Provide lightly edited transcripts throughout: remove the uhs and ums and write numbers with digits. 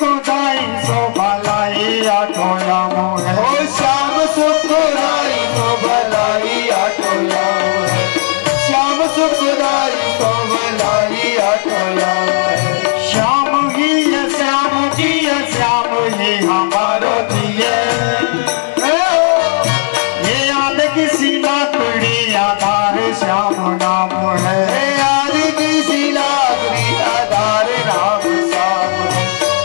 सुखदाई सो भलाई आठो यामो है। ओ श्याम सुखदाई सो भलाई आठो यामो है। श्याम सुखदाई सो भलाई आठो यामो है। श्याम ही है श्याम जी है श्याम ही हमारो दिए। ये याद किसी लाकड़ी आधार श्याम नाम है। आदि किसी लाकड़ी आधार राम श्याम है।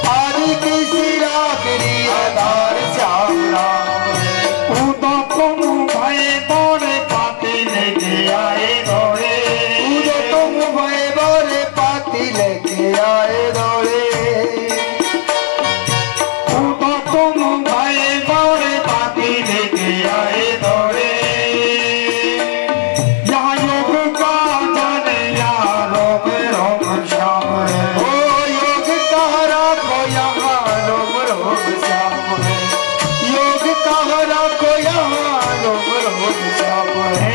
आदि किसी लाकड़ी आधार श्याम राम है। कूदो तुम भय बोरे पाती लेके आए दौड़े। कूदो तुम भय बोरे पाती लेके आए दौड़े। कूदो तुम भय बोरे पाती लेके आए दौड़े। यहाँ योग का जाने यारो में रोम श्याम है। ओ योग कह राखो यहाँ रोम रोम श्याम है। योग कह राखो यहाँ रोम रोम श्याम है।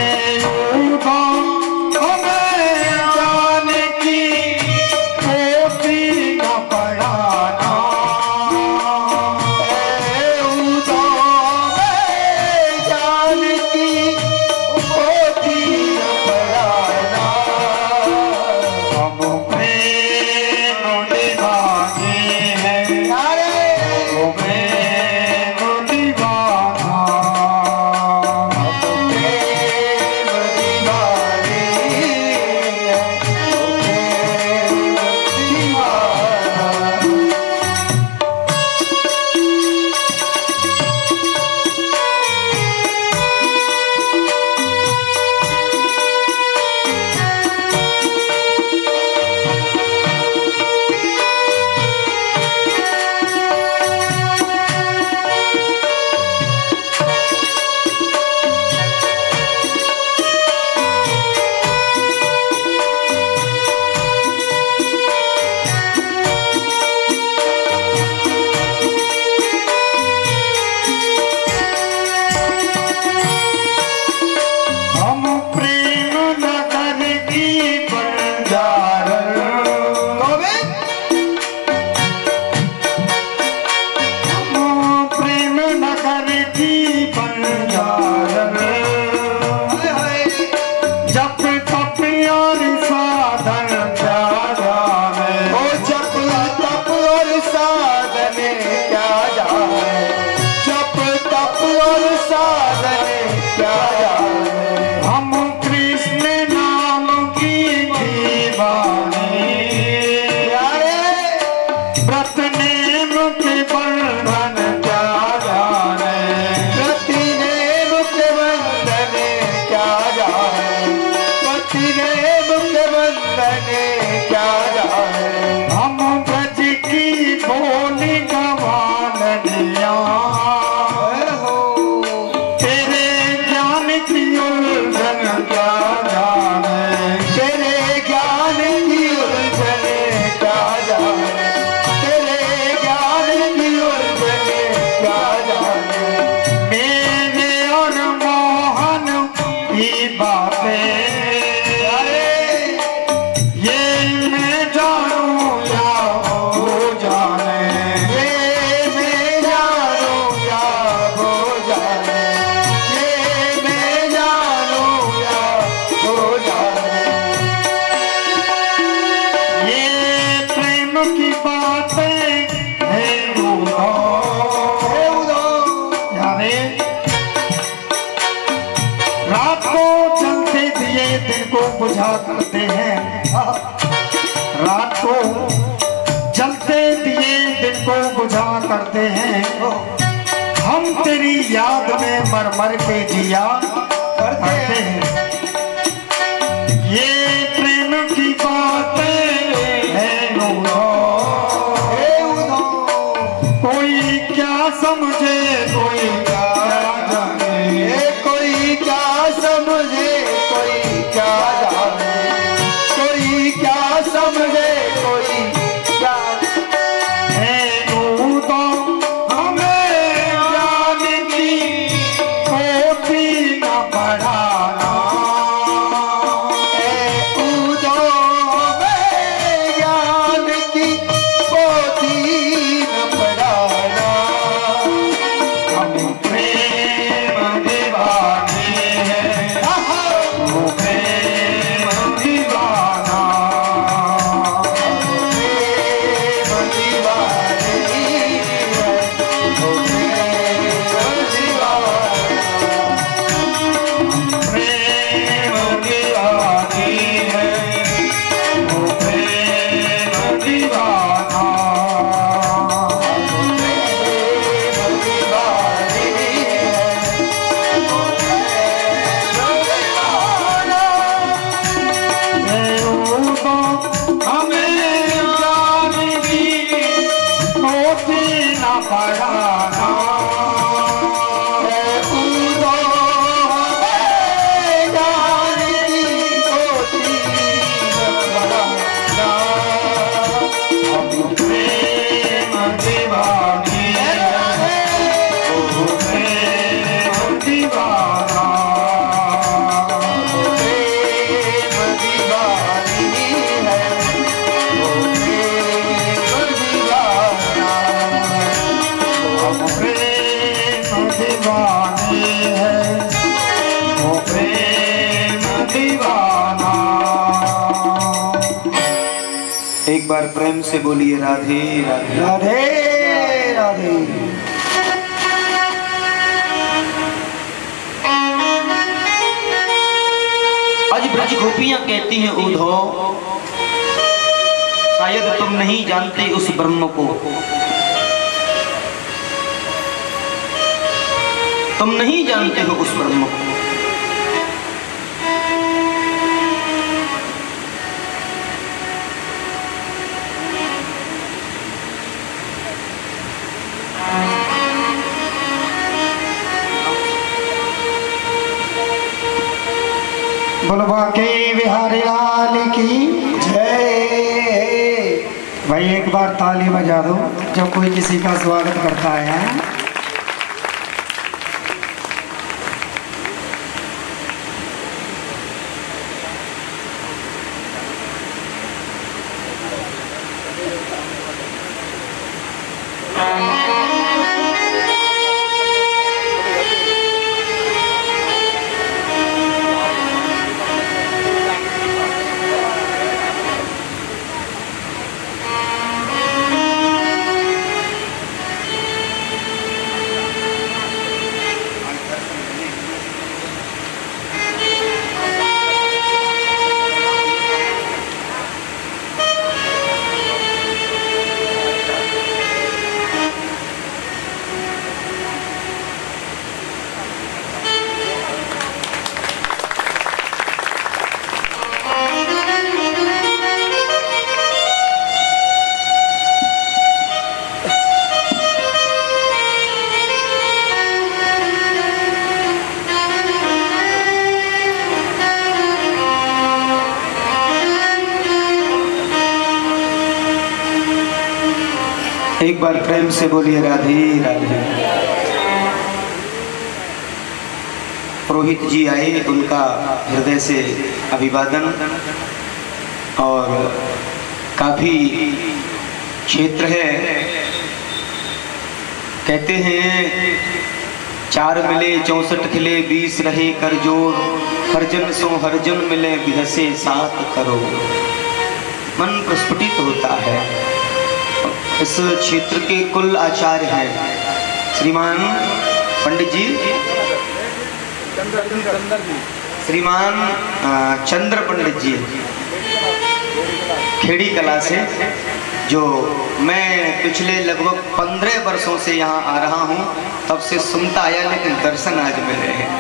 बुझा करते हैं। रात को जलते दिए दिन को बुझा करते हैं। हम तेरी याद में मर मर के जिया करते हैं। ये प्रेम की बातें हैं कोई क्या समझे कोई क्या जाने। कोई क्या समझे कोई क्या जाने। कोई क्या समझे कोई क्या है तो हमें जान की कोई न बढ़ाना। उदो में ज्ञान की पोथी न एक बार प्रेम से बोलिए राधे राधे राधे राधे। आज ब्रज गोपियां कहती हैं उद्धव, शायद तुम नहीं जानते उस ब्रह्म को, तुम नहीं जानते हो उस ब्रह्म को। बुलवा के बिहारी लाल की जय। भाई एक बार ताली बजा दो जब कोई किसी का स्वागत करता है। एक बार प्रेम से बोलिए राधे राधे। पुरोहित जी आए, उनका हृदय से अभिवादन। और काफी क्षेत्र है, कहते हैं 4 मिले 64 खिले 20 रहे कर जोड़, हरजन सो हरजन मिले बिहसे 7 करोड़। मन प्रस्फुटित होता है। इस क्षेत्र के कुल आचार्य हैं श्रीमान पंडित जी, श्रीमान चंद्र पंडित जी खेड़ी कला से, जो मैं पिछले लगभग 15 वर्षों से यहाँ आ रहा हूँ, तब से सुनता आया, लेकिन दर्शन आज मिले हैं।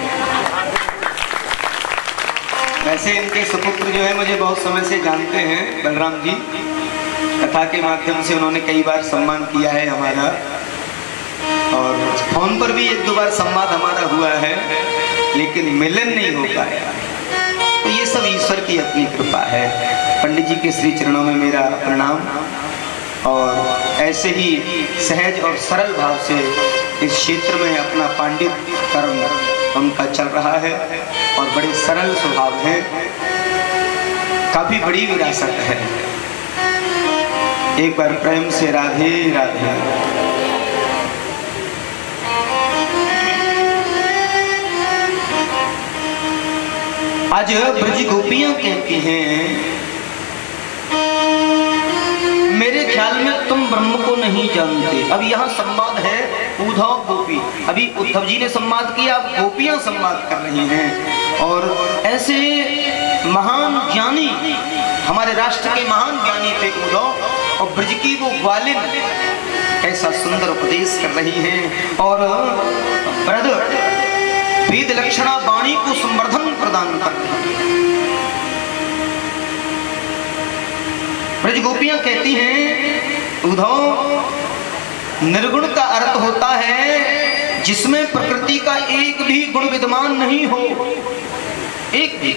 वैसे इनके सुपुत्र जो है मुझे बहुत समय से जानते हैं, बलराम जी, कथा के माध्यम से उन्होंने कई बार सम्मान किया है हमारा, और फोन पर भी 1-2 बार संवाद हमारा हुआ है, लेकिन मिलन नहीं हो पाया। तो ये सब ईश्वर की अपनी कृपा है। पंडित जी के श्री चरणों में मेरा प्रणाम। और ऐसे ही सहज और सरल भाव से इस क्षेत्र में अपना पांडित्य कर्म उनका चल रहा है, और बड़े सरल स्वभाव है, काफी बड़ी विरासत है। एक बार प्रेम से राधे राधे। आज ब्रज गोपियां कहती हैं, मेरे ख्याल में तुम ब्रह्म को नहीं जानते। अब यहाँ संवाद है उद्धव गोपी, अभी उद्धव जी ने संवाद किया, अब गोपियां संवाद कर रही हैं। और ऐसे महान ज्ञानी, हमारे राष्ट्र के महान ज्ञानी थे उद्धव, और ब्रज की वो ग्वालिन ऐसा सुंदर उपदेश कर रही हैं, और ब्रज वेद लक्षणा वाणी को संवर्धन प्रदान कर रही हैं। ब्रज गोपियां कहती हैं उद्धव, निर्गुण का अर्थ होता है जिसमें प्रकृति का एक भी गुण विद्यमान नहीं हो, एक भी।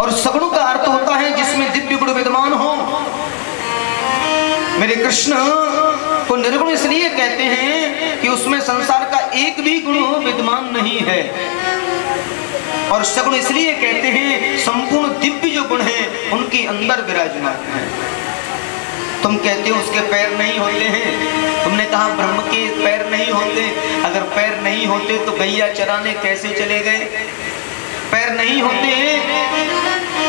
और सगुण का अर्थ होता है जिसमें दिव्य गुण विद्यमान हो। मेरे कृष्ण को निर्गुण इसलिए कहते हैं कि उसमें संसार का एक भी गुण विद्यमान नहीं है, और सगुण इसलिए कहते हैं संपूर्ण दिव्य जो गुण है उनके अंदर विराजमान है। तुम कहते हो उसके पैर नहीं होते हैं, तुमने कहा ब्रह्म के पैर नहीं होते। अगर पैर नहीं होते तो गैया चराने कैसे चले गए? पैर नहीं होते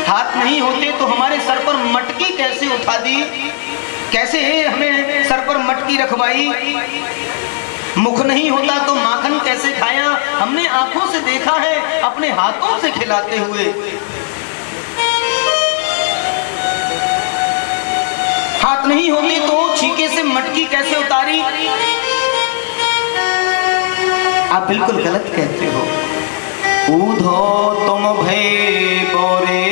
हाथ नहीं होते तो हमारे सर पर मटकी कैसे उठा दी, कैसे हमें सर पर मटकी रखवाई। मुख नहीं होता तो माखन कैसे खाया, हमने आंखों से देखा है, अपने हाथों से खिलाते हुए। हाथ नहीं होते तो छीके से मटकी कैसे उतारी। आप बिल्कुल गलत कहते हो। ऊधो तुम भय बोरे,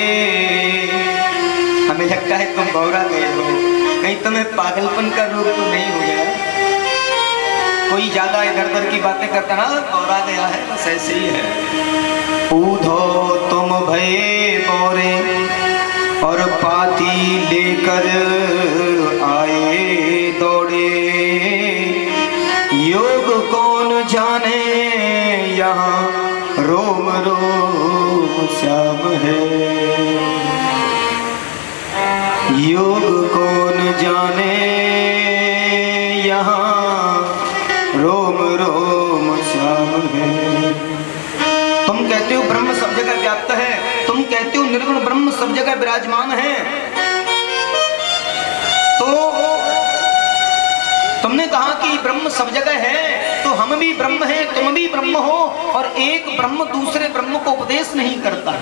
हमें लगता है तुम बौरा गए हो, कहीं तुम्हें पागलपन का रोग तो नहीं हो गया। कोई ज्यादा इधर उधर की बातें करता ना, बौरा गया है, बस ऐसे ही है। ऊधो तुम भय बोरे और पाती लेकर आए दौड़े, योग कौन जाने यहाँ रोम रोम श्याम है। योग कौन जाने यहाँ रोम रोम श्याम है। तुम कहते हो ब्रह्म सब जगह व्याप्त है, तुम कहते हो निर्गुण ब्रह्म सब जगह विराजमान है, तो तुमने कहा कि ब्रह्म सब जगह है, तो हम भी ब्रह्म हैं, तुम भी ब्रह्म हो, और एक ब्रह्म दूसरे ब्रह्म को उपदेश नहीं करता।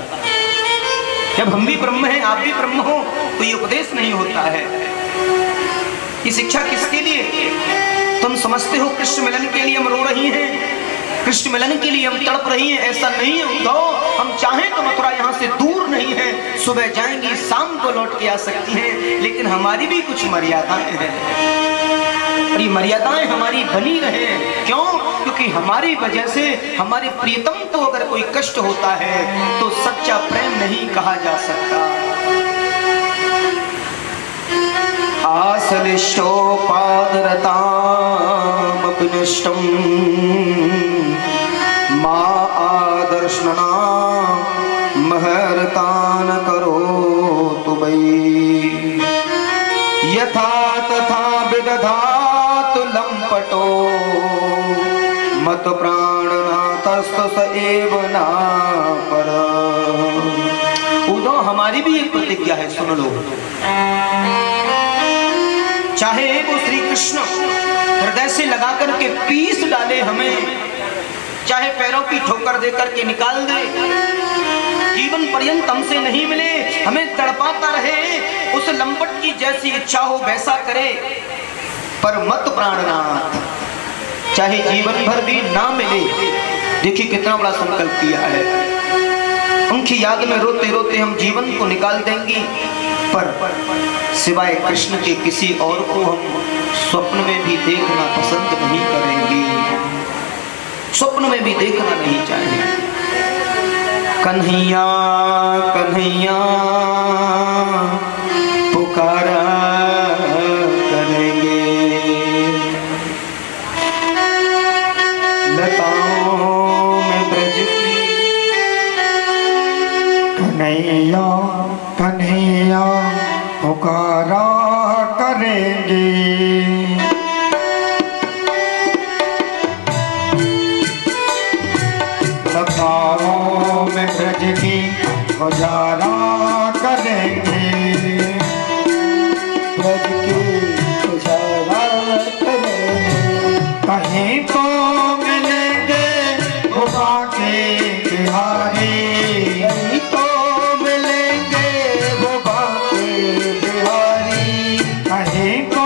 जब हम भी ब्रह्म हैं, आप भी ब्रह्म हो, तो ये उपदेश नहीं होता है। ये शिक्षा किसके लिए? तुम समझते हो कृष्ण मिलन के लिए हम रो रही हैं, कृष्ण मिलन के लिए हम तड़प रही हैं, ऐसा नहीं है उद्धव। हम चाहें तो मथुरा यहाँ से दूर नहीं है, सुबह जाएंगी शाम को लौट के आ सकती हैं, लेकिन हमारी भी कुछ मर्यादाएं हैं, और ये मर्यादाएं हमारी बनी रहे। क्यों? क्योंकि हमारी वजह से हमारे प्रियतम को अगर कोई कष्ट होता है तो सच्चा प्रेम नहीं कहा जा सकता। आसलिष्टोपादरतामपिनिष्टं मा आदर्शना महर्तान करोतु वै, यथा तथा विदधातु लंपटो मत प्राणनाथस्त स एव ना पर। उद्धव हमारी भी एक प्रतिज्ञा है, सुन लो। चाहे वो श्री कृष्ण हृदय से लगा करके पीस डाले हमें, चाहे पैरों की ठोकर दे करके निकाल दे, जीवन पर्यंत हमसे नहीं मिले, हमें तड़पाता रहे, उस लंपट की जैसी इच्छा हो वैसा करे, पर मत प्राणनाथ, चाहे जीवन भर भी ना मिले। देखिए कितना बड़ा संकल्प किया है। उनकी याद में रोते रोते हम जीवन को निकाल देंगे, पर सिवाय कृष्ण के किसी और को हम स्वप्न में भी देखना पसंद नहीं करेंगे, स्वप्न में भी देखना नहीं चाहेंगे। कन्हैया कन्हैया पुकारा करेंगे, लताओं में ब्रज की कन्हैया कन्हैया पुकारा करेंगे, लताओं में ब्रज की गुजारा करेंगे, ब्रज की गुजारा करेंगे। कहीं तो मिलेंगे गोपा के बिहारी, कहीं तो मिलेंगे गोपा के बिहारी, कहीं तो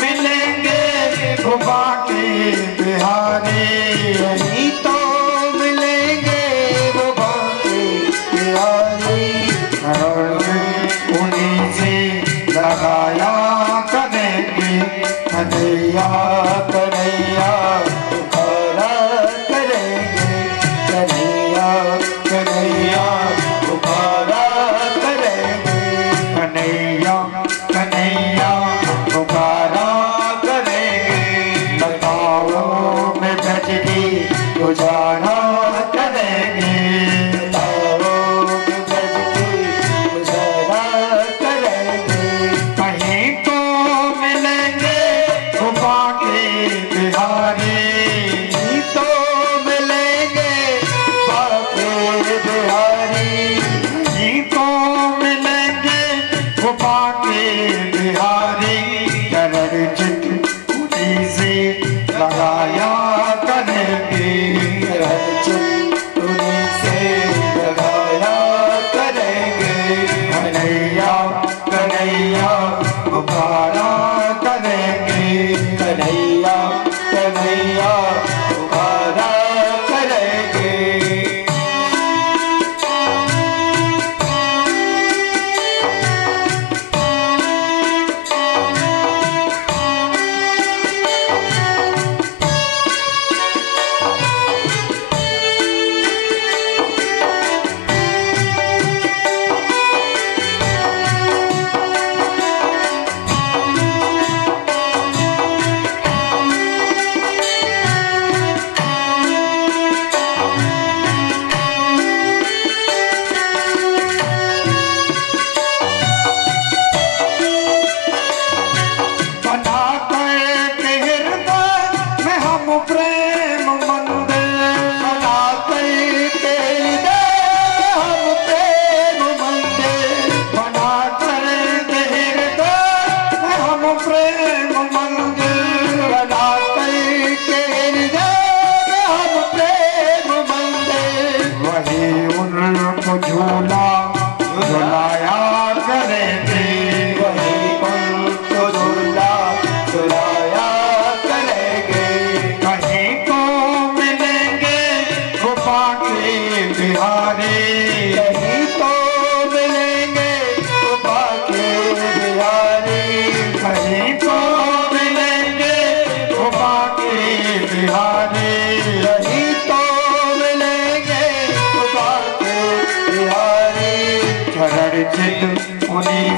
मिलेंगे गोपा के बिहारी, कहीं तो मिलेंगे गोपा के बिहारी। उन्हीं से लगाया करेंगे, कन्हैया कन्हैया पुकारा करेंगे, कन्हैया कन्हैया पुकारा करेंगे, कन्हैया कन्हैया पुकारा करेंगे, लताओं में ब्रज की गुजारा करेंगे, लताओं में ब्रज की गुजारा करेंगे। कहीं तो मिलेंगे गोपा के बिहारी, कहीं तो मिलेंगे गोपा के बिहारी, कहीं तो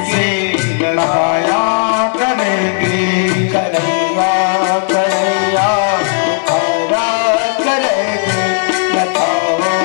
से लगाया करेंगे। कन्हैया कन्हैया पुकारा करेंगे, लताओं में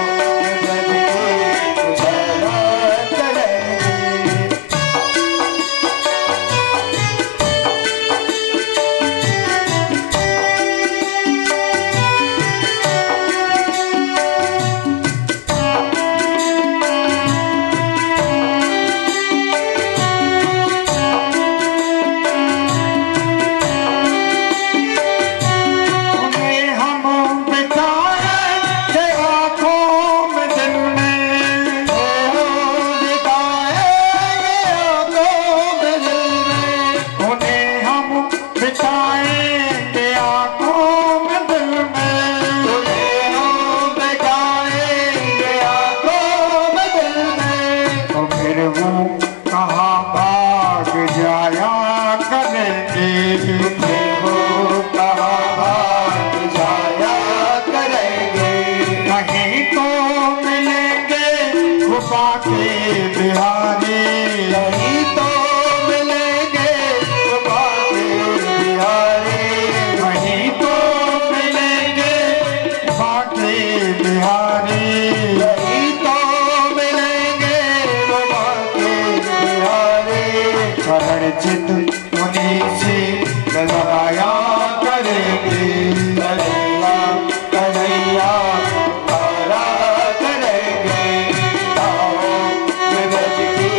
ब्रज के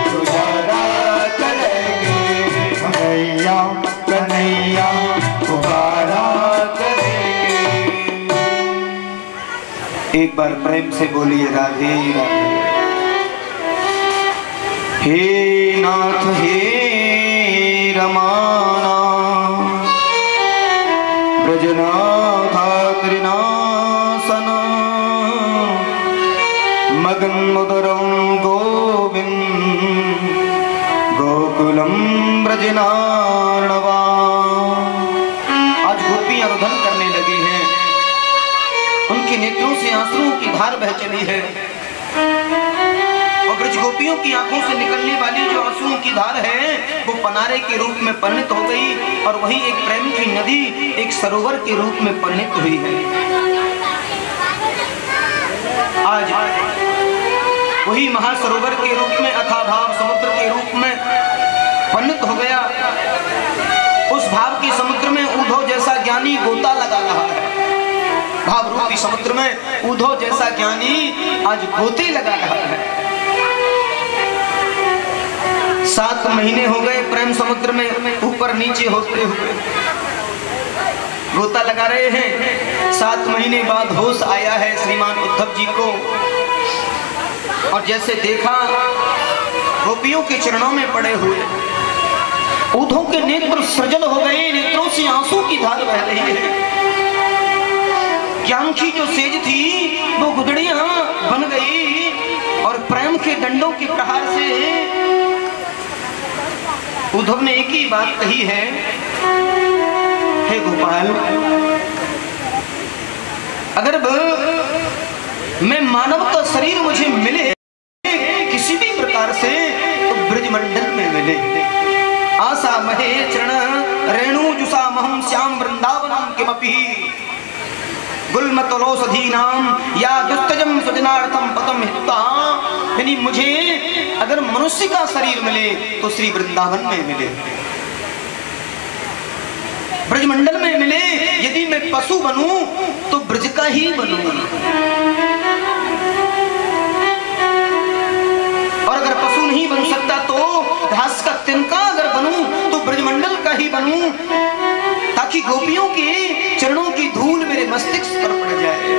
पुजारा करेंगे। एक बार प्रेम से बोलिए राधे राधे। हे नाथ हे रमाना ब्रजनाथा त्रिनासन मगन मुदरम गोविंद गोकुलम ब्रजनार्णवा। आज गोपियां रुदन करने लगी हैं, उनके नेत्रों से आंसुओं की धार बह चली है और ब्रज गोपियों की आंखों से निकलने वाली जो आंसुओं की धार है वो पनारे के रूप में परिणत हो गई और वही एक प्रेम की नदी एक सरोवर के रूप में परिणत हुई है। आज वही महासरोवर के रूप में अथाह भाव समुद्र के रूप में परिणत हो गया। उस भाव के समुद्र में उद्धव जैसा ज्ञानी गोता लगा रहा है। भाव रूपी समुद्र में उद्धव जैसा ज्ञानी आज गोते लगा रहा है। 7 महीने हो गए प्रेम समुद्र में ऊपर नीचे होते हुए गोता लगा रहे हैं। 7 महीने बाद होश आया है श्रीमान उद्धव जी को और जैसे देखा गोपियों के चरणों में पड़े हुए उद्धव के नेत्र सजल हो गए, नेत्रों से आंसू की धार बह रही है। ज्ञान की जो सेज थी वो गुदड़ियां बन गई और प्रेम के डंडों के प्रहार से उद्धव ने एक ही बात कही है, हे गोपाल अगर मैं मानव का शरीर मुझे मिले किसी भी प्रकार से तो ब्रजमंडल में मिले। आशा महे चरण रेणु जुसा महम श्याम वृंदावनम किमपि गुल्मतलोषधीनाम या दुस्तजम सुजनार्थम पदम हित्वा। यानी मुझे अगर मनुष्य का शरीर मिले तो श्री वृंदावन में मिले, ब्रजमंडल में मिले। यदि मैं पशु बनूं तो ब्रज का ही बनूंगा और अगर पशु नहीं बन सकता तो घास का तिनका अगर बनूं तो ब्रजमंडल का ही बनूं, ताकि गोपियों के चरणों की धूल मेरे मस्तिष्क पर पड़ जाए।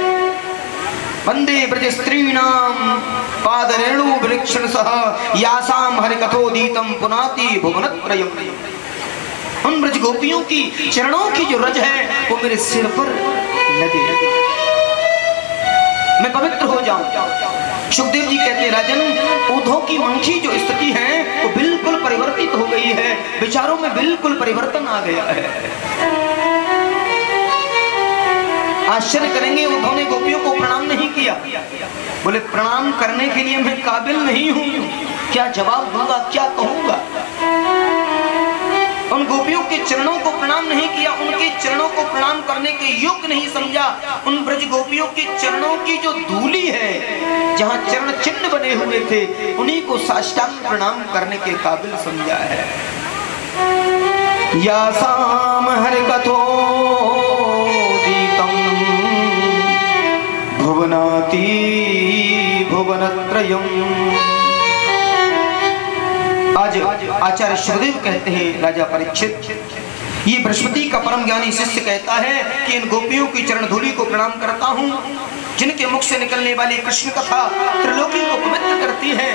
वंदे ब्रज स्त्रीणाम पाद रेणु वृक्षण सह यासाम हरिकथोदीतम पुनाति भुवनत्रयम्। उन ब्रज गोपियों की चरणों की जो रज है वो मेरे सिर पर लगे, मैं पवित्र हो जाऊं। सुखदेव जी कहते हैं राजन उद्धव की मन की जो स्थिति है वो बिल्कुल परिवर्तित हो गई है, विचारों में बिल्कुल परिवर्तन आ गया है। आश्चर्य करेंगे उद्धव ने गोपियों को प्रणाम नहीं किया। बोले प्रणाम करने के लिए मैं काबिल नहीं हूं, क्या जवाब दूंगा, क्या कहूंगा। उन गोपियों के चरणों को प्रणाम नहीं किया, उनके चरणों को प्रणाम करने के योग्य नहीं समझा। उन ब्रज गोपियों के चरणों की जो धूली है, जहां चरण चिन्ह बने हुए थे, उन्हीं को साष्टांग प्रणाम करने के काबिल समझा है। या साम हरि कथो दीतम भुवनाति भुवनत्रयम्। आज आचार्य श्रीदेव कहते हैं, राजा परीक्षित, ये बृहस्पति का परम ज्ञानी शिष्य कहता है कि इन गोपियों की चरण धूलि को प्रणाम करता हूँ, जिनके मुख से निकलने वाली कृष्ण कथा त्रिलोकी को पवित्र करती है।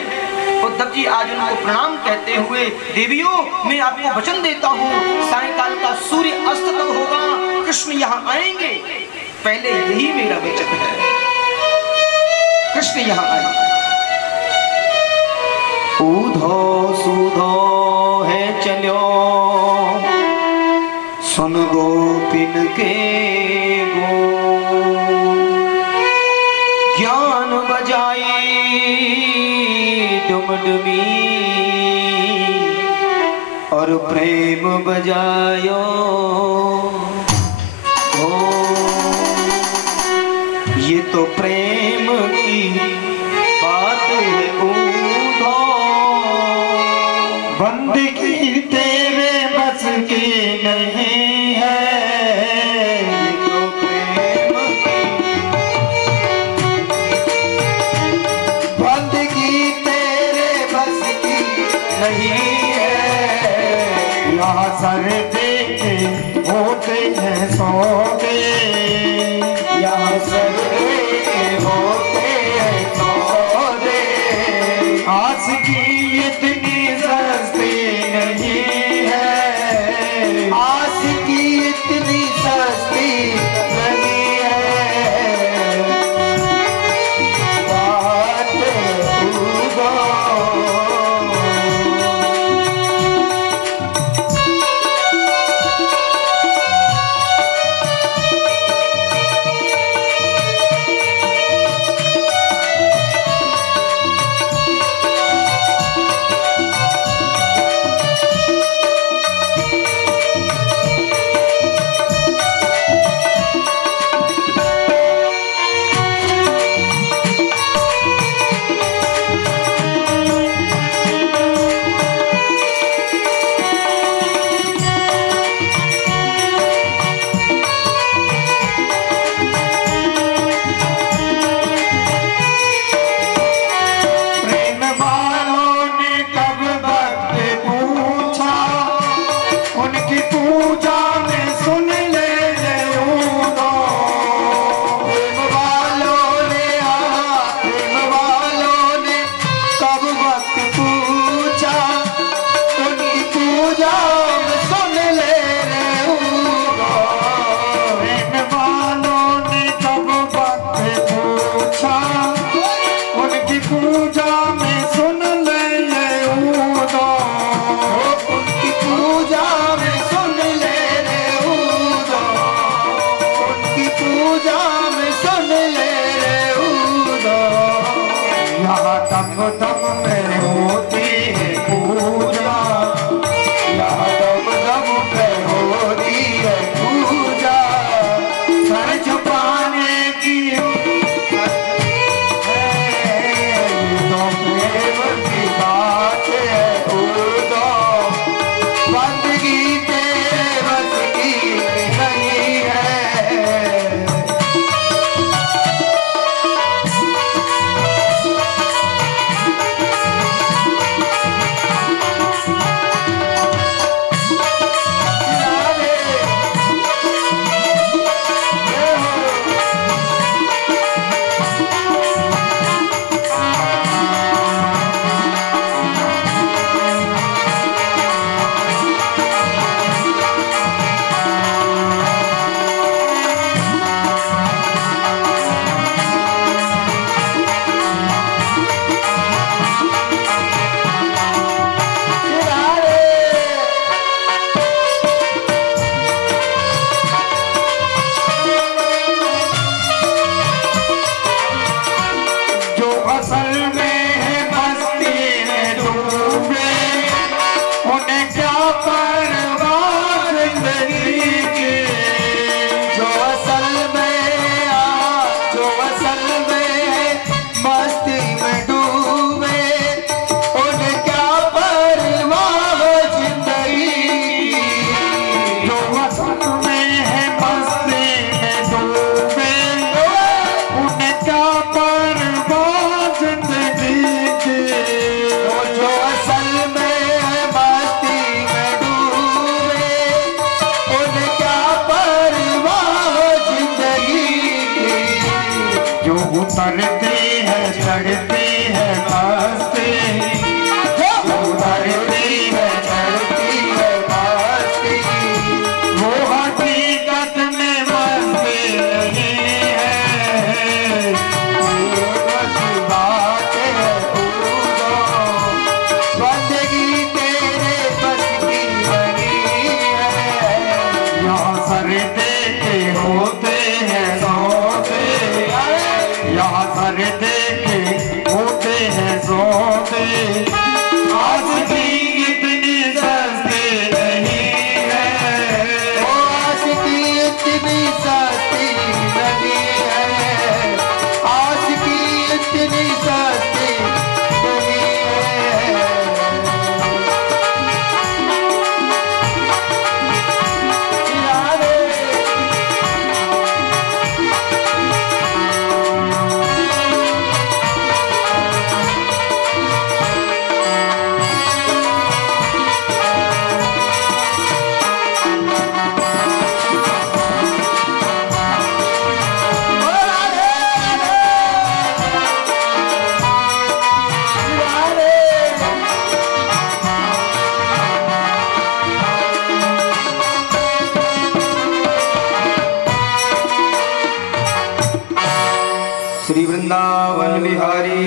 उद्धव जी आज उनको प्रणाम कहते हुए, देवियों मैं आपको वचन देता हूँ, सायंकाल का सूर्य अस्त तक होगा, कृष्ण यहाँ आएंगे, पहले यही मेरा वचन है, कृष्ण यहाँ आएंगे। ऊधो सूधो है चलो सुन गोपिन के गो, ज्ञान बजाई डुमडुमी और प्रेम बजायो हो। ये तो प्रेम की बात है ऊधो, बंदगी तेरे बस की नहीं है, ये तो प्रेम बंदगी तेरे बस की नहीं है। यहाँ सर देखे होते हैं सौदे, यहाँ सर देखे होते हैं सौदे, आस की इतनी सस्ती नहीं है, आस की इतनी सस्ती नहीं है। बात ऊधो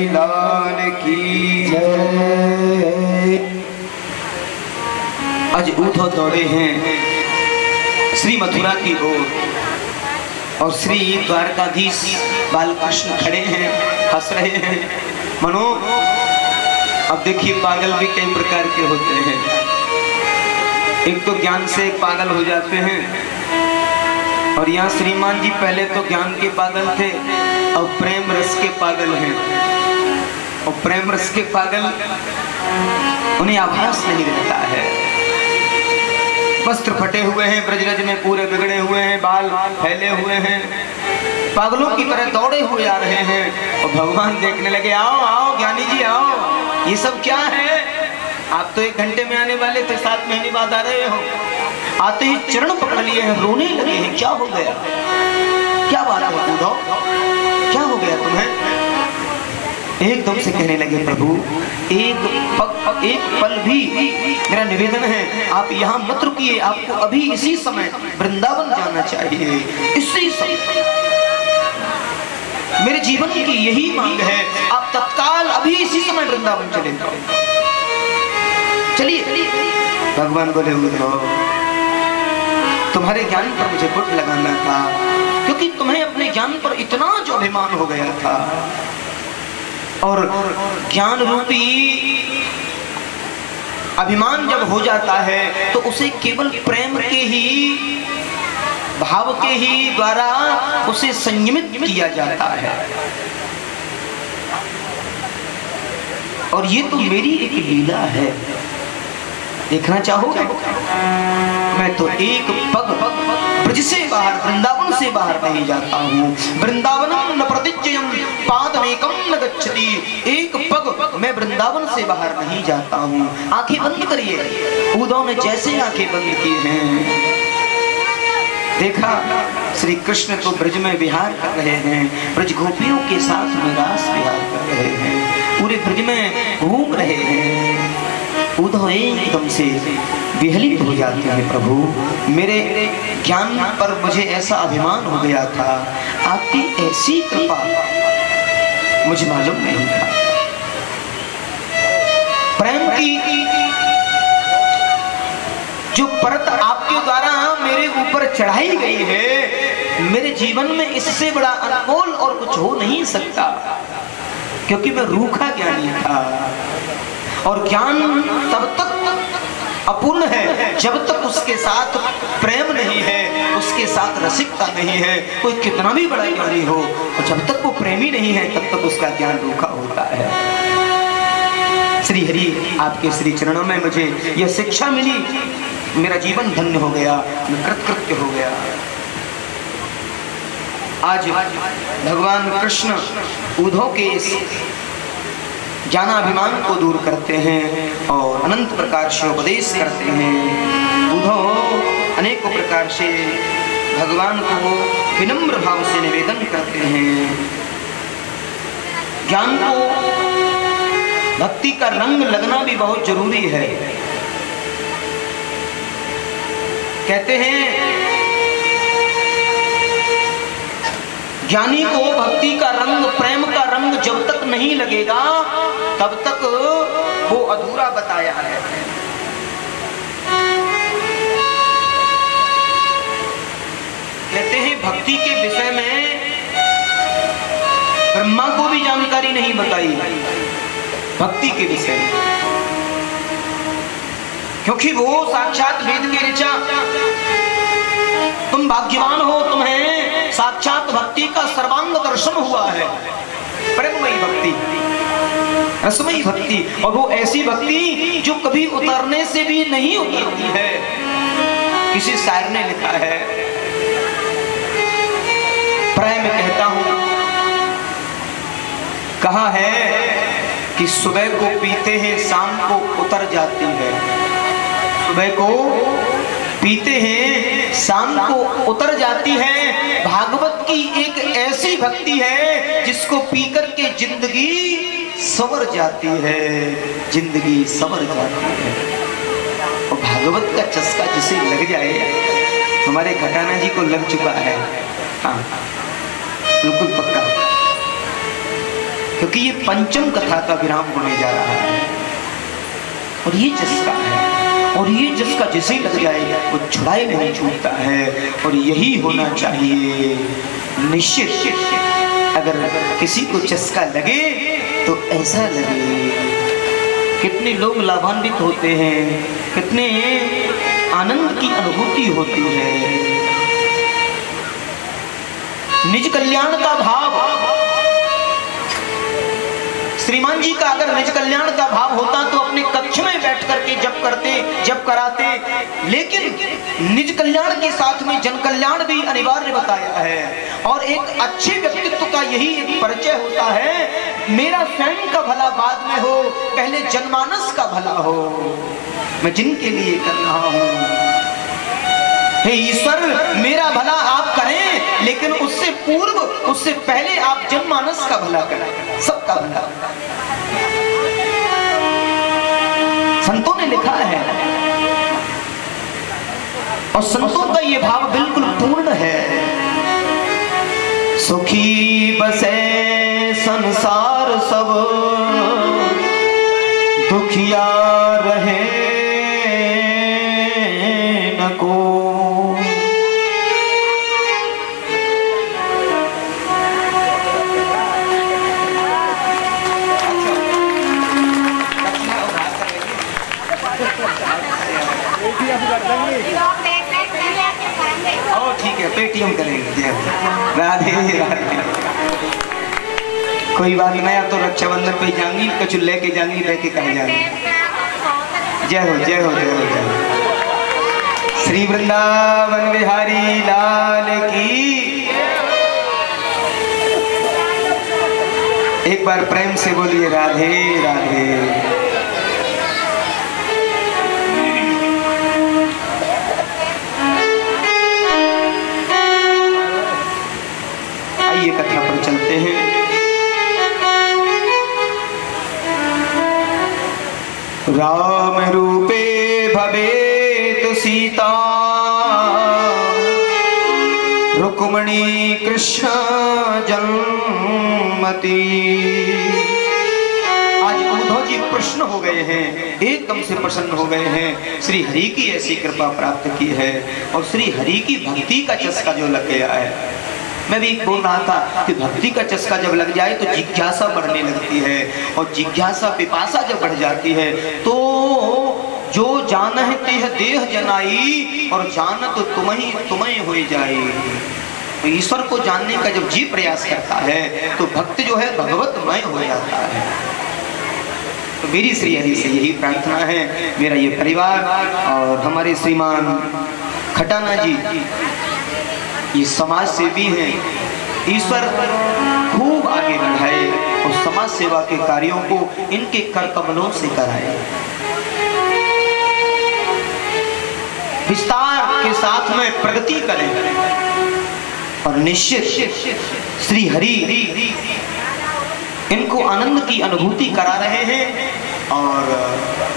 लाल की जय। आज उद्धव दौड़े हैं श्री मथुरा की ओर और श्री द्वारकाधीश बालकृष्ण खड़े हैं, हंस रहे हैं। मनो, अब देखिए पागल भी कई प्रकार के होते हैं। एक तो ज्ञान से पागल हो जाते हैं और यहाँ श्रीमान जी पहले तो ज्ञान के पागल थे और प्रेम रस के पागल हैं। और प्रेम रस के पागल उन्हें आभास नहीं रहता है। वस्त्र फटे हुए हैं, ब्रजरज में पूरे बिगड़े हुए हैं, बाल फैले हुए हैं, पागलों की तरह दौड़े हुए आ रहे हैं। और भगवान देखने लगे, आओ आओ ज्ञानी जी आओ, ये सब क्या है? आप तो 1 घंटे में आने वाले थे, 7 महीने बाद आ रहे हो। आते ही चरण पकड़ लिए हैं, रोने लगे हैं। क्या हो गया? क्या बात है उद्धव, क्या हो गया तुम्हें? एकदम से कहने लगे, प्रभु एक पल भी मेरा निवेदन है, आप यहाँ मत रुकिए, आपको अभी इसी समय वृंदावन जाना चाहिए। इसी समय मेरे जीवन की यही मांग है, आप तत्काल अभी इसी समय वृंदावन चले जाओ। चलिए। भगवान बोले, उद्धव तुम्हारे ज्ञान पर मुझे गुट लगाना था, क्योंकि तुम्हें अपने ज्ञान पर इतना जो अभिमान हो गया था। और ज्ञान रूपी अभिमान जब हो जाता है तो उसे केवल प्रेम के ही भाव के ही द्वारा उसे संयमित किया जाता है। और ये तो मेरी एक लीला है, देखना चाहोगे? मैं तो एक पग ब्रज से बाहर, वृंदावन से बाहर नहीं जाता हूँ। वृंदावनम न प्रतिज्ञयम् पादमेकम न गच्छति। एक पग मैं वृंदावन से बाहर नहीं जाता हूँ। आंखें बंद करिए। उद्धव ने जैसे आंखें बंद की हैं, देखा श्री कृष्ण तो ब्रज में विहार कर रहे हैं, ब्रज गोपियों के साथ में रास विहार कर रहे हैं, पूरे ब्रज में घूम रहे हैं। उद्धव एकदम से विहलित हो जाते हैं, प्रभु मेरे ज्ञान पर मुझे ऐसा अभिमान हो गया था, आपकी ऐसी कृपा मुझे मालूम नहीं था। प्रेम की जो परत आपके द्वारा मेरे ऊपर चढ़ाई गई है, मेरे जीवन में इससे बड़ा अनमोल और कुछ हो नहीं सकता, क्योंकि मैं रूखा ज्ञानी था। और ज्ञान तब तक अपूर्ण है जब तक उसके साथ प्रेम नहीं है, उसके साथ रसिकता नहीं है। कोई कितना भी बड़ा ज्ञानी हो, और जब तक वो प्रेमी नहीं है तब तक उसका ज्ञान रूखा होता है। श्री हरि आपके श्री चरणों में मुझे यह शिक्षा मिली, मेरा जीवन धन्य हो गया, मैं कृतकृत्य हो गया। आज भगवान कृष्ण उद्धव के इस ज्ञानाभिमान को दूर करते हैं और अनंत प्रकार से उपदेश करते हैं। उद्धव अनेकों प्रकार से भगवान को विनम्र भाव से निवेदन करते हैं। ज्ञान को भक्ति का रंग लगना भी बहुत जरूरी है। कहते हैं ज्ञानी को भक्ति का रंग, प्रेम का रंग जब तक नहीं लगेगा तब तक वो अधूरा बताया है। कहते हैं भक्ति के विषय में ब्रह्मा को भी जानकारी नहीं बताई भक्ति के विषय में, क्योंकि वो साक्षात वेद के ऋचा। तुम भाग्यवान हो, तुम्हें साक्षात भक्ति का सर्वांग दर्शन हुआ है। प्रेममयी भक्ति, रसमयी भक्ति, और वो ऐसी भक्ति जो कभी उतरने से भी नहीं उतरती है। किसी शायर ने लिखा है, प्रेम कहता हूं, कहा है कि सुबह को पीते हैं शाम को उतर जाती है। सुबह को पीते हैं शाम को उतर जाती है। भागवत की एक ऐसी भक्ति है जिसको पीकर के जिंदगी संवर जाती है, जिंदगी संवर जाती है। और भागवत का चस्का जिसे लग जाए, हमारे घटाना जी को लग चुका है। हाँ, बिल्कुल पक्का। क्योंकि ये पंचम कथा का विराम होने जा रहा है और ये जिसका है, और ये जिसका जिसे लग जाए वो छुड़ाए नहीं छूटता है। और यही होना चाहिए निश्चित। अगर किसी को चस्का लगे तो ऐसा लगे। कितने लोग लाभान्वित होते हैं, कितने आनंद की अनुभूति होती है। निज कल्याण का भाव, श्रीमान जी का अगर निज कल्याण का भाव होता तो अपने कक्ष में बैठ करके जप करते, जप कराते, लेकिन निज कल्याण के साथ में जन कल्याण भी अनिवार्य बताया है। और एक अच्छे व्यक्तित्व का यही एक परिचय होता है, मेरा स्वयं का भला बाद में हो, पहले जनमानस का भला हो। मैं जिनके लिए कर रहा हूं, हे ईश्वर मेरा भला आप करें, लेकिन उससे पूर्व, उससे पहले आप जनमानस का भला करें, सबका भला। संतों ने लिखा है और संतों का ये भाव बिल्कुल पूर्ण है। सुखी बसे संसार सब, दुखिया रहे न को। ठीक है, पेटीएम करेंगे। राधे राधे। कोई बात नहीं, अब तो रक्षाबंधन पे जाऊंगी, कछु लेके जाऊंगी, लेके कहीं जाऊंगी। जय हो जय हो जय हो जय हो। श्री वृंदावन बिहारी लाल की। एक बार प्रेम से बोलिए राधे राधे। कथा पर चलते हैं। राम रूपे भवेत सीता, रुक्मिणी कृष्ण जन्मति। आज उद्धव जी प्रसन्न हो गए हैं, एकदम से प्रसन्न हो गए हैं। श्री हरि की ऐसी कृपा प्राप्त की है और श्री हरि की भक्ति का चस्का जो लग गया है। मैं भी बोल रहा था कि भक्ति का चस्का जब लग जाए तो जिज्ञासा बढ़ने लगती है, और जिज्ञासा पिपासा जब बढ़ जाती है तो जो जानते है देह जनाई, और जानत तुम्हें हो जाए। तो ईश्वर को जानने का जब जी प्रयास करता है तो भक्त जो है भगवतमय हो जाता है। तो मेरी श्री हरि से यही प्रार्थना है, मेरा ये परिवार और हमारे श्रीमान खटाना जी ये समाज सेवी हैं, ईश्वर खूब आगे बढ़ाए और समाज सेवा के कार्यों को इनके कर कमलों से कराए। विस्तार के साथ में प्रगति करें और निश्चित श्री हरि इनको आनंद की अनुभूति करा रहे हैं। और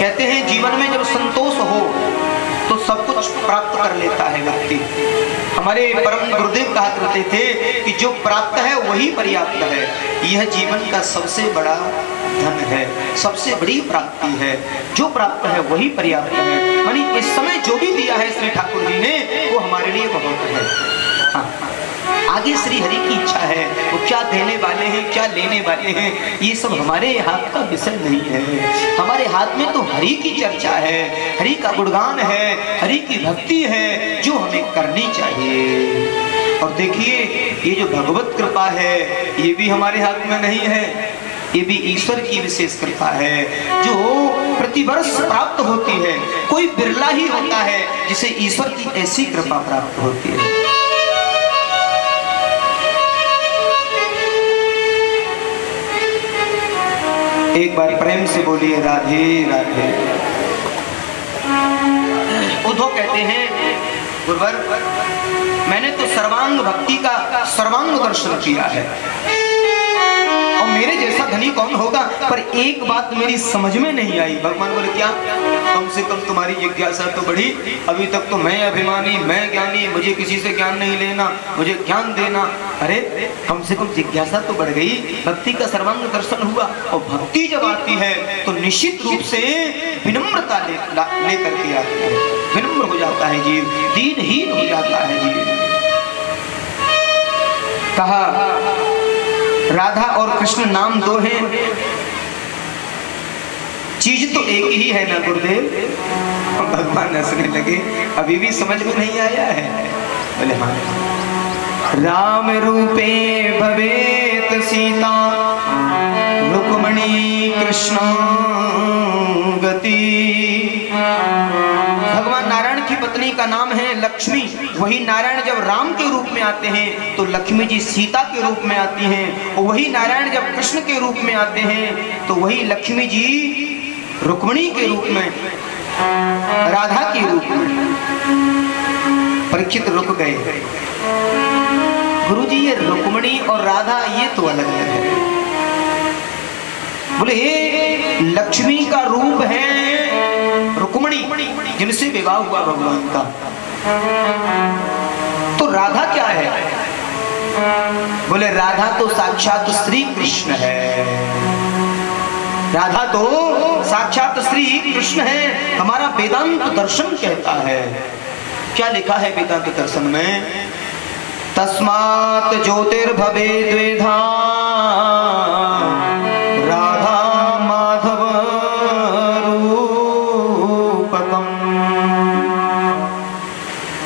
कहते हैं जीवन में जब संतोष हो तो सब कुछ प्राप्त कर लेता है व्यक्ति। हमारे परम गुरुदेव कहा करते थे कि जो प्राप्त है वही पर्याप्त है। यह जीवन का सबसे बड़ा धन है, सबसे बड़ी प्राप्ति है। जो प्राप्त है वही पर्याप्त है। मानी इस समय जो भी दिया है श्री ठाकुर जी ने वो हमारे लिए बहुत है। हाँ, आगे श्री हरि की इच्छा है, वो क्या देने वाले हैं क्या लेने वाले हैं ये सब हमारे हाथ का विषय नहीं है। हमारे हाथ में तो हरि की चर्चा है, हरि का गुणगान है, हरि की भक्ति है जो हमें करनी चाहिए। और देखिए ये जो भगवत कृपा है ये भी हमारे हाथ में नहीं है, ये भी ईश्वर की विशेष कृपा है जो प्रतिवर्ष प्राप्त होती है। कोई बिरला ही होता है जिसे ईश्वर की ऐसी कृपा प्राप्त होती है। एक बार प्रेम से बोलिए राधे राधे। उद्धव कहते हैं गुरुवर मैंने तो सर्वांग भक्ति का सर्वांग दर्शन किया है और मेरे जैसा धनी कौन होगा। पर एक बात मेरी समझ में नहीं आई। भगवान बोले क्या? कम से कम तुम्हारी जिज्ञासा तो बढ़ी। अभी तक तो मैं अभिमानी, मैं ज्ञानी, मुझे किसी से ज्ञान नहीं लेना, मुझे ज्ञान देना। अरे कम से कम जिज्ञासा तो बढ़ गई, भक्ति का सर्वांग दर्शन हुआ। और भक्ति जब आती है तो निश्चित रूप से विनम्रता लेकर के आती है, विनम्र हो जाता है जीव, दीनहीन हो जाता है जीव। कहा राधा और कृष्ण नाम दो हैं, चीज तो एक ही है ना गुरुदेव। भगवान हंसने लगे, अभी भी समझ में नहीं आया है? बोले हाँ। राम रूपे भवेत सीता, रुक्मणी कृष्ण गति। भगवान नारायण की पत्नी का नाम है लक्ष्मी। वही नारायण जब राम के रूप में आते हैं तो लक्ष्मी जी सीता के रूप में आती हैं, और वही नारायण जब कृष्ण के रूप में आते हैं तो वही लक्ष्मी जी रुक्मणी के रूप में, राधा के रूप में। परीक्षित रुक गए, गुरुजी ये रुक्मणी और राधा ये तो अलग अलग है। बोले लक्ष्मी का रूप है रुक्मणी, जिनसे विवाह हुआ भगवान का, तो राधा क्या है? बोले राधा तो साक्षात श्री कृष्ण है। राधा तो साक्षात श्री कृष्ण है। हमारा वेदांत दर्शन कहता है, क्या लिखा है वेदांत दर्शन में? तस्मात् ज्योतिर्भवे द्विधा, राधा माधव रूपकम।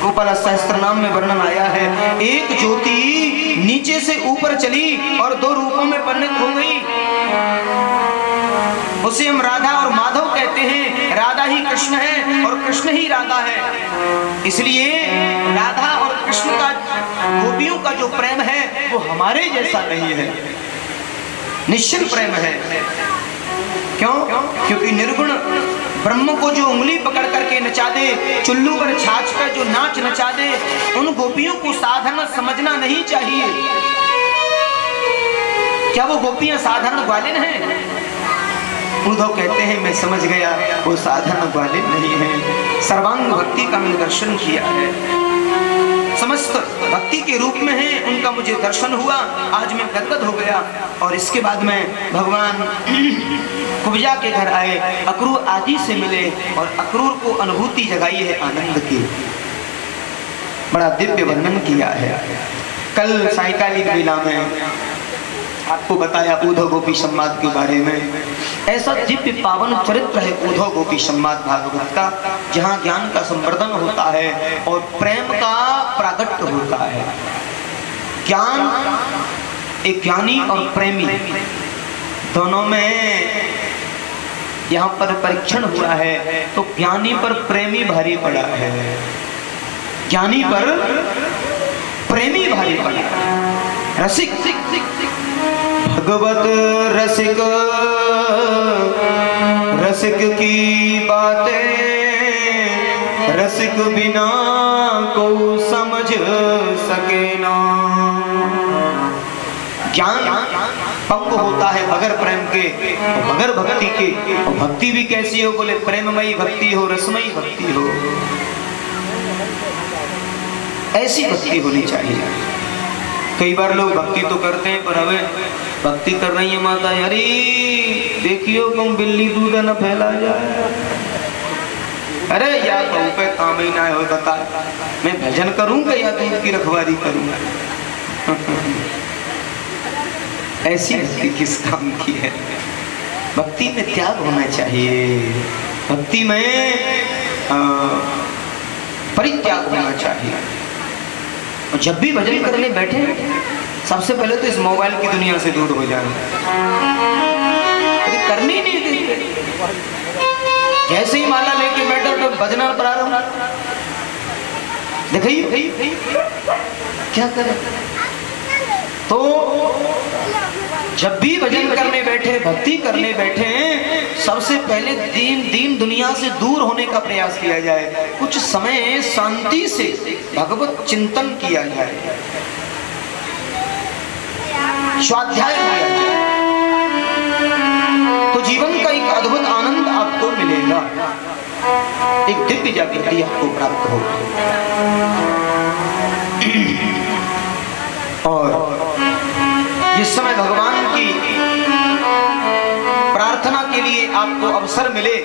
गोपाल सहस्त्रनाम में वर्णन आया है, एक ज्योति नीचे से ऊपर चली और दो रूपों में परिणत हो गई, उसे हम राधा और माधव कहते हैं। राधा ही कृष्ण है और कृष्ण ही राधा है। इसलिए राधा और कृष्ण का, गोपियों का जो प्रेम है वो हमारे जैसा नहीं है, निश्चल प्रेम है। क्यों? क्योंकि निर्गुण ब्रह्म को जो उंगली पकड़ करके नचा दे, चुल्लू पर छाछ कर जो नाच नचा दे, उन गोपियों को साधारण समझना नहीं चाहिए। क्या वो गोपियां साधारण ग्वालिन हैं? उद्धव कहते हैं मैं समझ गया वो साधारण ग्वालिन नहीं है, सर्वांग भक्ति का मैंने दर्शन किया है, समस्त भक्ति के रूप में है, उनका मुझे दर्शन हुआ, आज मैं गदगद हो गया। और इसके बाद में भगवान कुब्जा के घर आए, अक्रूर आदि से मिले और अक्रूर को अनुभूति जगाई है आनंद की, बड़ा दिव्य वर्णन किया है। कल सायकालिक लीला में आपको बताया उद्धव गोपी संवाद के बारे में। ऐसा दिव्य पावन चरित्र है उद्धव गोपी संवाद भागवत का, जहाँ ज्ञान का संवर्धन होता है और प्रेम का प्रागट्य होता है। ज्ञान, एक ज्ञानी और प्रेमी दोनों में यहाँ पर परीक्षण हुआ है, तो ज्ञानी पर प्रेमी भारी पड़ा है, ज्ञानी पर प्रेमी भारी पड़ा है। रसिक भगवत रसिक, रसिक की बातें रसिक बिना को समझ सके ना। ज्ञान पंग होता है बगैर प्रेम के, बगैर भक्ति के। और भक्ति भी कैसी हो? बोले प्रेममयी भक्ति हो, रसमयी भक्ति हो, ऐसी भक्ति होनी चाहिए। कई बार लोग भक्ति तो करते हैं पर हमें भक्ति कर रही है माता, अरे देखियो तुम बिल्ली दूध न फैला जाए। अरे यार बहू पे काम ही ना हो, बता मैं भजन करूंगा या दूध की रखवारी करूंगा? ऐसी भक्ति किस काम की है? भक्ति में त्याग होना चाहिए, भक्ति में परित्याग होना चाहिए। और जब भी भजन करने बैठे सबसे पहले तो इस मोबाइल की दुनिया से दूर हो जाए, करनी नहीं देते। जैसे ही माला लेके बैठो तो भजना प्रारंभ, देखिए क्या करे। तो जब भी भजन करने बैठे, भक्ति करने बैठे, सबसे पहले दीन दुनिया से दूर होने का प्रयास किया जाए, कुछ समय शांति से भगवत चिंतन किया जाए, स्वाध्याय किया जाए। एक दिव्य जागृति आपको प्राप्त हो। और जिस समय भगवान की प्रार्थना के लिए आपको अवसर मिले,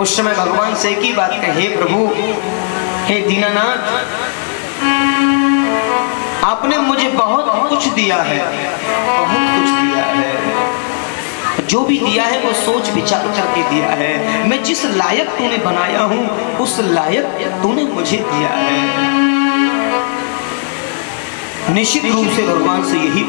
उस समय भगवान से एक ही बात कहे, हे प्रभु, हे दीनानाथ, आपने मुझे बहुत कुछ दिया है, बहुत कुछ दिया है। जो भी दिया है वो सोच विचार करके दिया है। मैं जिस लायक तूने बनाया हूं उस लायक तूने मुझे दिया है। निश्चित रूप से भगवान से यही